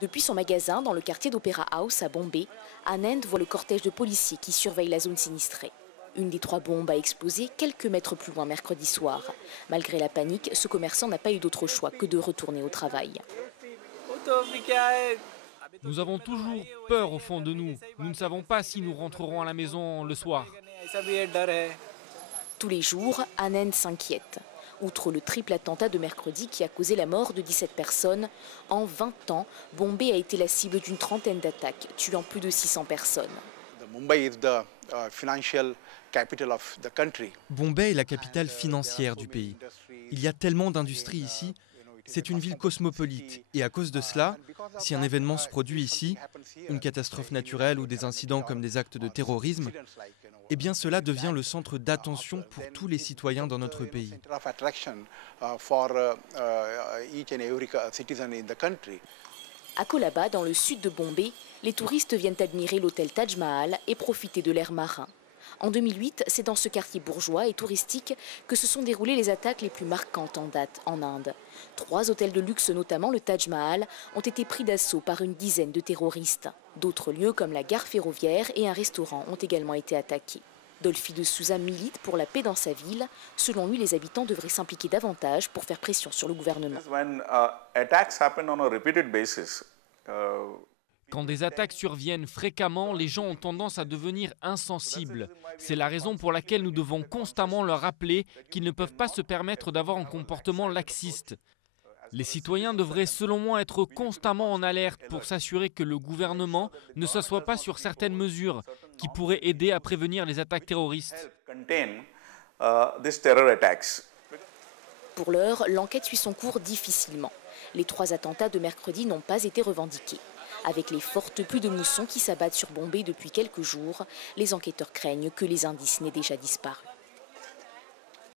Depuis son magasin dans le quartier d'Opera House à Bombay, Anand voit le cortège de policiers qui surveillent la zone sinistrée. Une des 3 bombes a explosé quelques mètres plus loin mercredi soir. Malgré la panique, ce commerçant n'a pas eu d'autre choix que de retourner au travail. Nous avons toujours peur au fond de nous. Nous ne savons pas si nous rentrerons à la maison le soir. Tous les jours, Anand s'inquiète. Outre le triple attentat de mercredi qui a causé la mort de 17 personnes, en 20 ans, Bombay a été la cible d'une trentaine d'attaques, tuant plus de 600 personnes. Bombay est la capitale financière du pays. Il y a tellement d'industries ici. C'est une ville cosmopolite et à cause de cela, si un événement se produit ici, une catastrophe naturelle ou des incidents comme des actes de terrorisme, eh bien cela devient le centre d'attention pour tous les citoyens dans notre pays. À Colaba, dans le sud de Bombay, les touristes viennent admirer l'hôtel Taj Mahal et profiter de l'air marin. En 2008, c'est dans ce quartier bourgeois et touristique que se sont déroulées les attaques les plus marquantes en date en Inde. 3 hôtels de luxe, notamment le Taj Mahal, ont été pris d'assaut par une dizaine de terroristes. D'autres lieux comme la gare ferroviaire et un restaurant ont également été attaqués. Dolphy de Souza milite pour la paix dans sa ville. Selon lui, les habitants devraient s'impliquer davantage pour faire pression sur le gouvernement. Quand des attaques surviennent fréquemment, les gens ont tendance à devenir insensibles. C'est la raison pour laquelle nous devons constamment leur rappeler qu'ils ne peuvent pas se permettre d'avoir un comportement laxiste. Les citoyens devraient selon moi être constamment en alerte pour s'assurer que le gouvernement ne s'assoit pas sur certaines mesures qui pourraient aider à prévenir les attaques terroristes. Pour l'heure, l'enquête suit son cours difficilement. Les 3 attentats de mercredi n'ont pas été revendiqués. Avec les fortes pluies de mousson qui s'abattent sur Bombay depuis quelques jours, les enquêteurs craignent que les indices n'aient déjà disparu.